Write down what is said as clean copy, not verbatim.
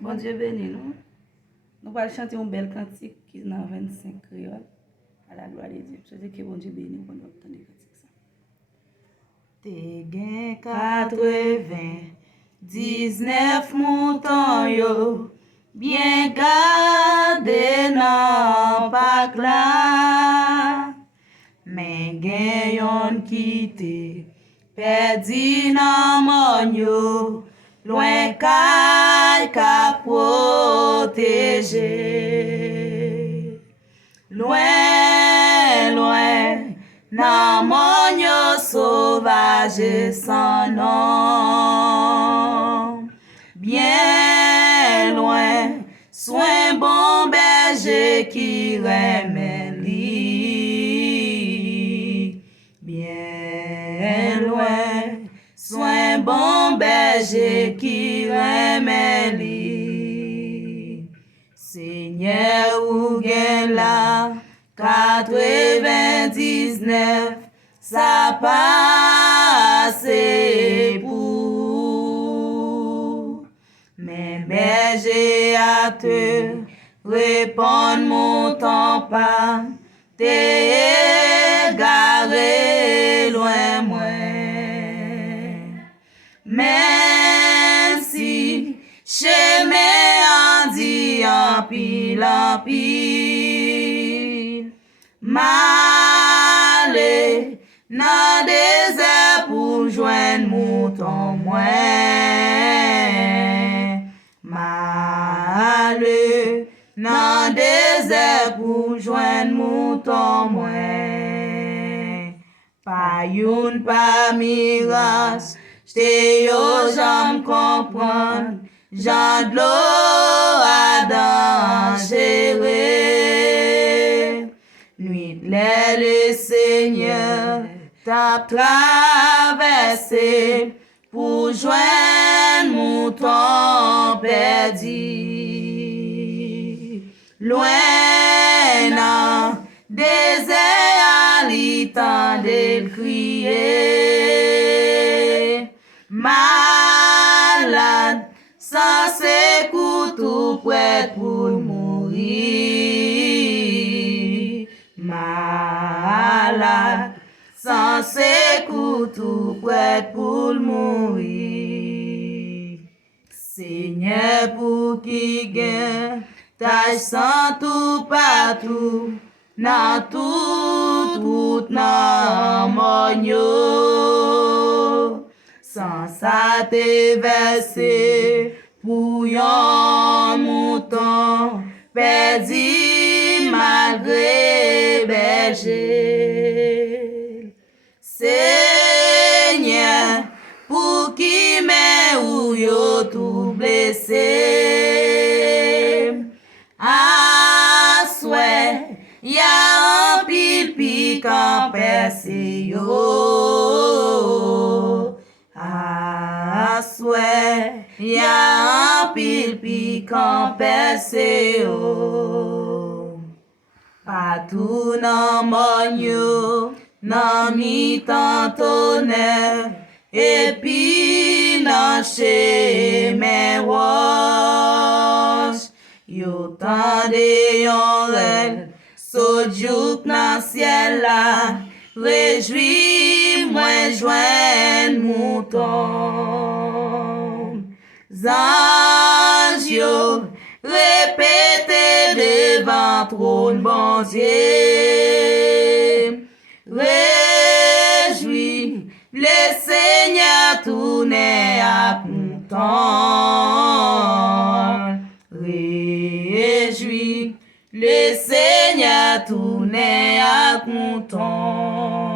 Bon Dieu béni nous. Nous allons chanter une belle cantique qui est dans 25 créoles à la gloire de Dieu. Je dis que bon Dieu béni pour nous entendre cantique ça. Te gen 99 moutons yo, bien gardé nan pak la. Men gen yon ki te perdi nan mon yo, loin kay ka protéger. Loin, loin, nan mon yo sauvage sans nom. Bien loin, soin bon berger qui remet li. Bien loin, soin bon berger qui remet li. Seigneur ou gen la 99, ça passe pour. Mais berger à te répondre mon temps pas, t'es égaré loin moins. Même si chemin en dit en pile, m'aller dans désert pour joindre mouton moins. M'aller dans désert pour joindre mouton moins. Pas youn, pas mirage, j'te yo j'en comprendre. Jean de l'eau à dangereux. Nuit le Seigneur t'a traversé pour joindre mouton perdu. Loin dans désert à l'itande crier. Malade, sans secours tout prêt pour mourir. Malade, sans secours tout prêt pour mourir. Seigneur pour qui gagne, tâche sans tout partout, dans toute route, dans mon yo. Sans ça te verser pour yon mouton perdu malgré berger. Seigneur, pour qui me ou yo tout blessé. À souhait, y'a un pile pique en percé yo. À souhait, y'a un pile piquant percé yo. Partout dans mon yo, dans mi tonnerre, et puis dans chemin roche. Yo tande yon rel, so djouk nan ciel la, réjouis moi joindre mouton. Ange yo répétez devant trône bon Dieu. Réjouis le Seigneur tourné à mouton. Réjouis le Seigneur tourné à mouton.